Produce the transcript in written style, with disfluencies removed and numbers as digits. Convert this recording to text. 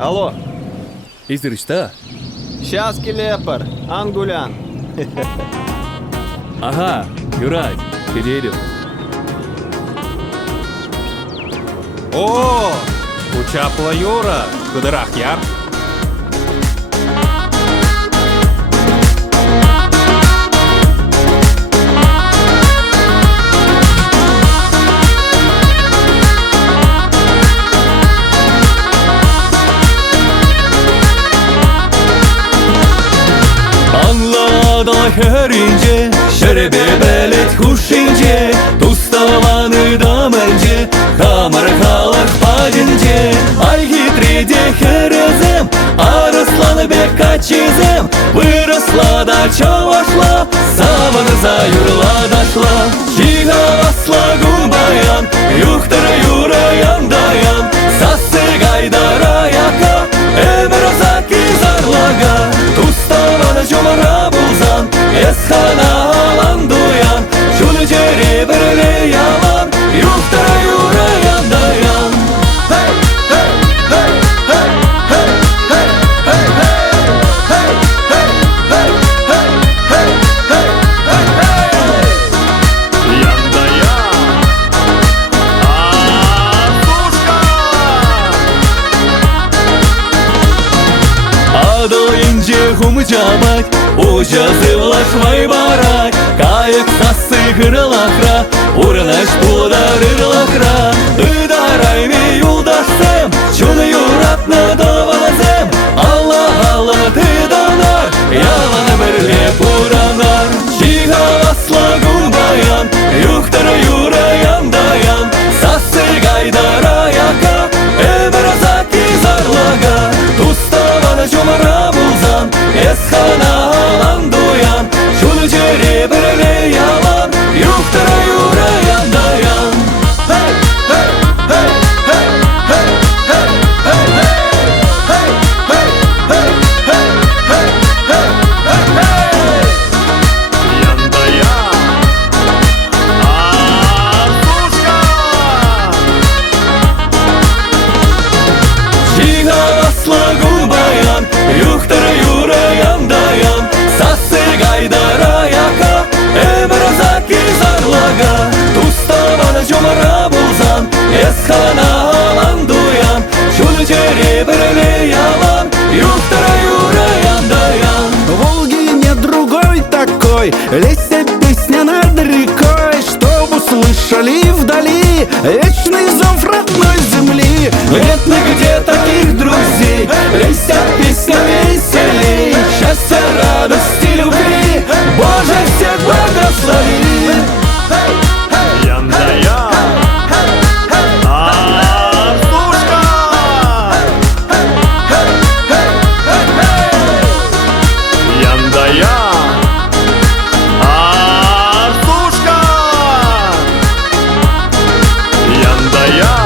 Алло, İzdirişte. сейчас келепар, ангулян. Aha, Юрай, gidelim. О, Учапла Юра, Кудырах Яр. Anlada herince, şerebi belet huşince, Туставаны даманже, хамар халах падинже, Ай хитриде херезем, Арысланы бек качезем, Выросла да чавашла, Саваны заюрла дашла, Чига асла гумбаян, Юхтара юраян даян, Сасы гайдара яка, Эмер озаки зарлага, Туставаны жомара булзан, Эсхана алан дуян, Шуны жери бірле ялан, Юхтара юраян даян. Hey, hey, hey, hey, hey, hey, hey, hey, hey, hey, hey, hey, hey, hey, hey. Ян-да-ян. Адо инже хумчабать, Ужазы влашмай барать, Каяк сасы кырылахра, Урнаш пударырлахра, Ыдарайми юлдашсем, Чуны юратны давалазем, Алла ты данар, Яланы бірле пуранар, Чига асла гумбаян, Юхтара юраян даян, Сасы гайдара яка, Эмер озаки зарлага, Туставаны жомара булзан, Эсхана алан дуян, Шуны жери бірле ялан, Юхтара юраян даян. Hey, hey, hey, hey, hey, hey, hey, hey, hey, hey, hey, hey, hey, hey, hey. Ян-да-ян. Чига асла гумбаян, Юхтара юраян даян, Сасы гайдара яка, Эмер озаки зарлага, Туставаны жомара булзан, Эсхана алан дуян, Шуны жери бірле ялан, Юхтара юраян даян. Волги нет другой такой, Лейся песня над рекой, Чтоб услышали вдали Вечный зов родной земли. Нет нигде таких друзей, Лейся песня веселей, Счастья, радости, любви, Боже, всех благослови. Ян-да-ян. Ян-да-ян. Артушка. Ян-да-ян.